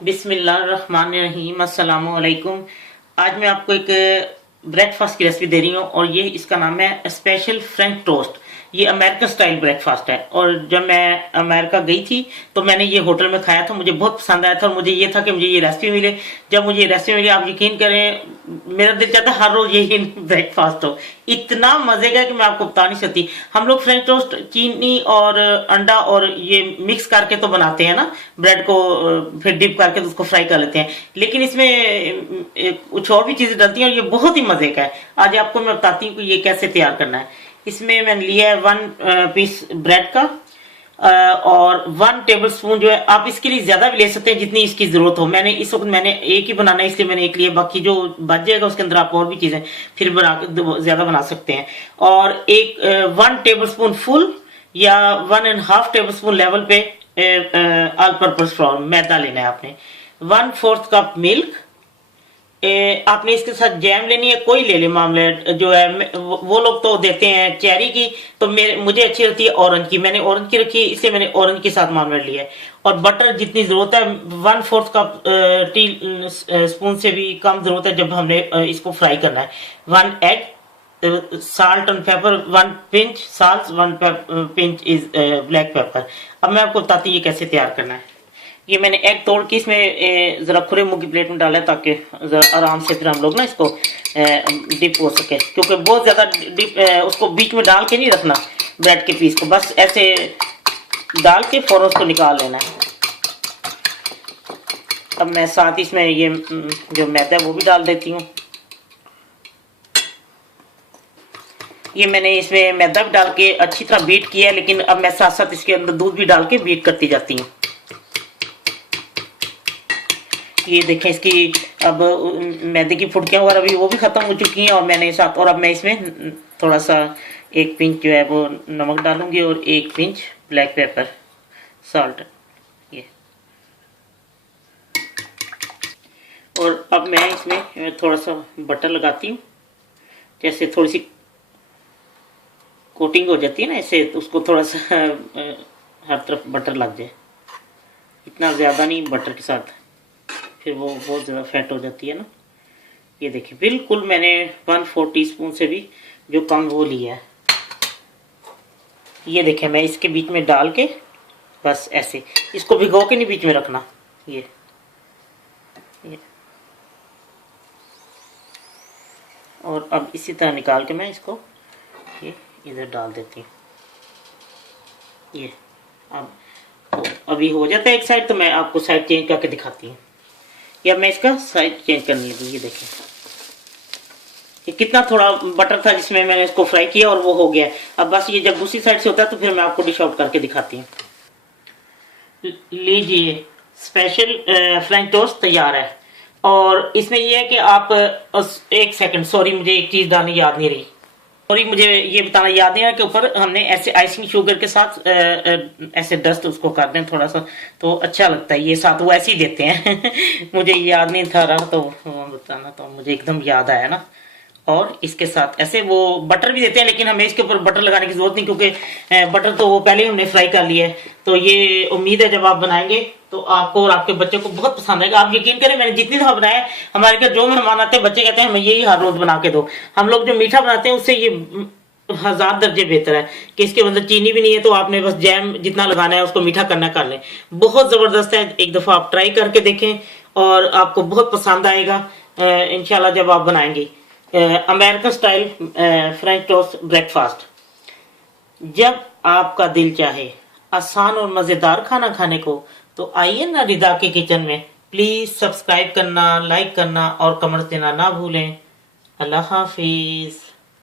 बिस्मिल्लाहिर्रहमानिर्रहीम, अस्सलामु अलैकुम। आज मैं आपको एक ब्रेकफास्ट की रेसिपी दे रही हूँ और ये इसका नाम है स्पेशल फ्रेंच टोस्ट। ये अमेरिकन स्टाइल ब्रेकफास्ट है और जब मैं अमेरिका गई थी तो मैंने ये होटल में खाया था, मुझे बहुत पसंद आया था और मुझे ये था कि मुझे ये रेसिपी मिले। जब मुझे ये रेसिपी मिली, आप यकीन करें, मेरा दिल चाहता हर रोज यही ब्रेकफास्ट हो। इतना मजे का कि मैं आपको बता नहीं सकती। हम लोग फ्रेंच टोस्ट चीनी और अंडा और ये मिक्स करके तो बनाते हैं ना, ब्रेड को फिर डिप करके तो उसको फ्राई कर लेते हैं, लेकिन इसमें कुछ और भी चीजें डलती हैं और ये बहुत ही मजे का है। आज आपको मैं बताती हूँ कि ये कैसे तैयार करना है। इसमें मैंने लिया है 1 पीस ब्रेड का और 1 टेबल स्पून जो है, आप इसके लिए ज्यादा भी ले सकते हैं जितनी इसकी जरूरत हो। मैंने इस वक्त मैंने एक ही बनाना है इसलिए मैंने एक लिया, बाकी जो बच जाएगा उसके अंदर आप और भी चीजें फिर ज्यादा बना सकते हैं। और 1 टेबल स्पून फुल या 1.5 टेबल स्पून लेवल पे ऑल पर्पस फ्लोर मैदा लेना है आपने। 1/4 कप मिल्क। आपने इसके साथ जैम लेनी है, कोई ले ले मामले जो है। वो लोग तो देते हैं चेरी की, तो मुझे अच्छी लगती है ऑरेंज की। मैंने ऑरेंज की रखी है इसलिए मैंने ऑरेंज के साथ मामलेट लिया है। और बटर जितनी जरूरत है, 1/4 कप टी स्पून से भी कम जरूरत है जब हमने इसको फ्राई करना है। 1 egg, salt and paper 1 pinch salt, 1 pinch is black pepper. अब मैं आपको बताती हूँ ये कैसे तैयार करना है। ये मैंने एग तोड़ के इसमें जरा खुले मुंह की प्लेट में डाला है ताकि आराम से फिर हम लोग ना इसको डिप हो सके, क्योंकि बहुत ज्यादा डिप उसको बीच में डाल के नहीं रखना ब्रेड के पीस को, बस ऐसे डाल के फौरन उसको निकाल लेना है। अब मैं साथ इसमें ये जो मैदा है वो भी डाल देती हूँ। ये मैंने इसमें मैदा भी डाल के अच्छी तरह बीट किया है, लेकिन अब मैं साथ साथ इसके अंदर दूध भी डाल के बीट करती जाती हूँ। ये देखें, इसकी अब मैदे की फुटकियां वगैरह भी वो भी खत्म हो चुकी हैं और मैंने साथ, और अब मैं इसमें थोड़ा सा 1 पिंच जो है वो नमक डालूंगी और 1 पिंच ब्लैक पेपर सॉल्ट। ये, और अब मैं इसमें थोड़ा सा बटर लगाती हूँ, जैसे थोड़ी सी कोटिंग हो जाती है ना ऐसे, तो उसको थोड़ा सा हर तरफ बटर लग जाए। इतना ज़्यादा नहीं बटर के साथ, फिर वो बहुत ज़्यादा फैट हो जाती है ना। ये देखिए, बिल्कुल मैंने 1/4 टीस्पून से भी जो कम वो लिया है। ये देखिए, मैं इसके बीच में डाल के बस ऐसे, इसको भिगो के नहीं बीच में रखना। ये और अब इसी तरह निकाल के मैं इसको ये इधर डाल देती हूँ। ये अब अभी हो जाता है एक साइड, तो मैं आपको साइड चेंज करके दिखाती हूँ। या मैं इसका साइज चेंज करने लगी। ये देखें, ये कितना थोड़ा बटर था जिसमें मैंने इसको फ्राई किया और वो हो गया। अब बस ये जब दूसरी साइड से होता है तो फिर मैं आपको डिश आउट करके दिखाती हूँ। लीजिए, स्पेशल फ्रेंच टोस्ट तैयार है। और इसमें ये है कि आप 1 सेकंड, सॉरी मुझे एक चीज डालनी याद नहीं रही, सॉरी मुझे ये बताना याद नहीं है कि ऊपर हमने ऐसे आइसिंग शुगर के साथ ऐसे डस्ट उसको कर दें थोड़ा सा, तो अच्छा लगता है। ये साथ वो ऐसे ही देते हैं मुझे याद नहीं था रहा, तो बताना तो मुझे एकदम याद आया ना। और इसके साथ ऐसे वो बटर भी देते हैं, लेकिन हमें इसके ऊपर बटर लगाने की जरूरत नहीं, क्योंकि बटर तो वो पहले ही हमने फ्राई कर लिया है। तो ये उम्मीद है जब आप बनाएंगे तो आपको और आपके बच्चे को बहुत पसंद आएगा। आप यकीन करें, मैंने जितनी दफा बनाया है, हमारे घर जो मेहमान आते हैं बच्चे कहते हैं हमें यही हर रोज बना के दो। हम लोग जो मीठा बनाते हैं उससे ये 1000 दर्जे बेहतर है कि इसके अंदर चीनी भी नहीं है, तो आपने बस जैम जितना लगाना है उसको मीठा करना कर लें। बहुत जबरदस्त है, एक दफा आप ट्राई करके देखें और आपको बहुत पसंद आएगा इंशाल्लाह जब आप बनाएंगे। American style French toast breakfast. जब आपका दिल चाहे आसान और मजेदार खाना खाने को, तो आइए ना रिदा के किचन में। प्लीज सब्सक्राइब करना, लाइक करना और कमेंट्स देना ना भूलें। अल्लाह हाफिज।